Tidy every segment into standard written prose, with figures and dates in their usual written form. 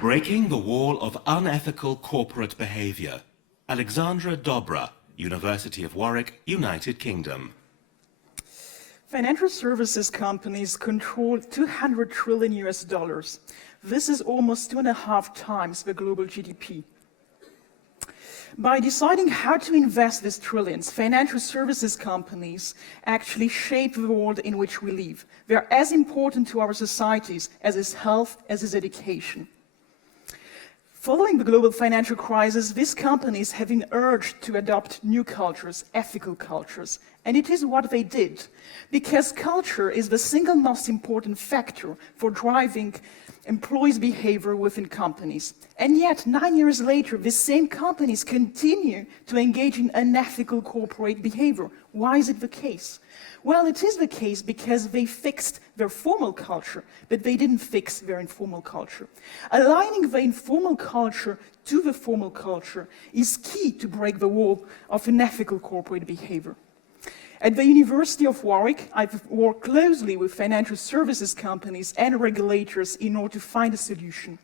Breaking the Wall of Unethical Corporate Behaviour. Alexandra Dobra, University of Warwick, United Kingdom. Financial services companies control $200 trillion US. This is almost 2.5 times the global GDP. By deciding how to invest these trillions, financial services companies actually shape the world in which we live. They are as important to our societies as is health, as is education. Following the global financial crisis, these companies have been urged to adopt new cultures, ethical cultures. And it is what they did, because culture is the single most important factor for driving employees' behavior within companies. And yet, 9 years later, these same companies continue to engage in unethical corporate behavior. Why is it the case? Well, it is the case because they fixed their formal culture, but they didn't fix their informal culture. Aligning the informal culture to the formal culture is key to break the wall of unethical corporate behavior. At the University of Warwick, I've worked closely with financial services companies and regulators in order to find a solution.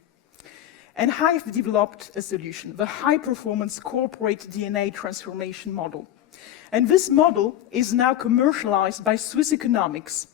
And I've developed a solution, the high-performance corporate DNA transformation model. And this model is now commercialized by Swiss Economics.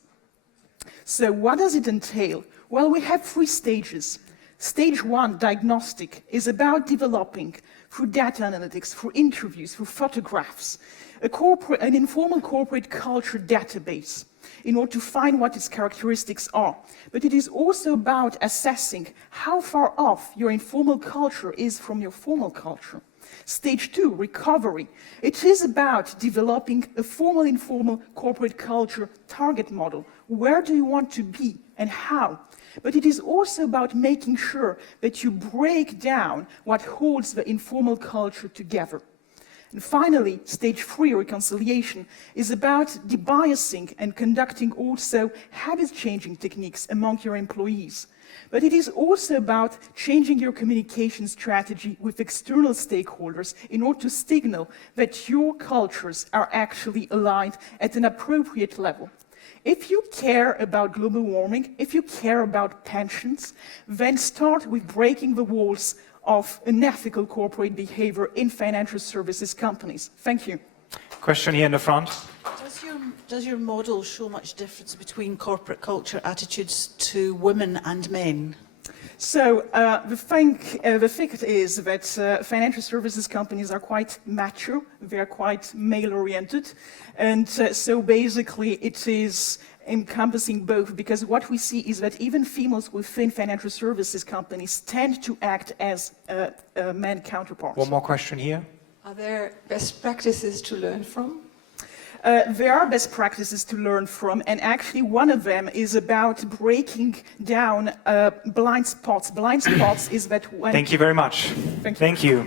So what does it entail? Well, we have 3 stages. Stage 1, diagnostic, is about developing, through data analytics, through interviews, through photographs, an informal corporate culture database in order to find what its characteristics are. But it is also about assessing how far off your informal culture is from your formal culture. Stage 2, recovery. It is about developing a formal-informal corporate culture target model. Where do you want to be and how? But it is also about making sure that you break down what holds the informal culture together. And finally, stage 3, reconciliation, is about debiasing and conducting also habit-changing techniques among your employees. But it is also about changing your communication strategy with external stakeholders in order to signal that your cultures are actually aligned at an appropriate level. If you care about global warming, if you care about pensions, then start with breaking the walls of unethical corporate behavior in financial services companies. Thank you. Question here in the front. Does your model show much difference between corporate culture attitudes to women and men? So the fact is that financial services companies are quite macho, they're quite male-oriented, and so basically it is encompassing both, because what we see is that even females within financial services companies tend to act as men counterparts. One more question here. Are there best practices to learn from? There are best practices to learn from, and actually one of them is about breaking down blind spots. Blind spots is that when... Thank you very much. Thank you. Thank you.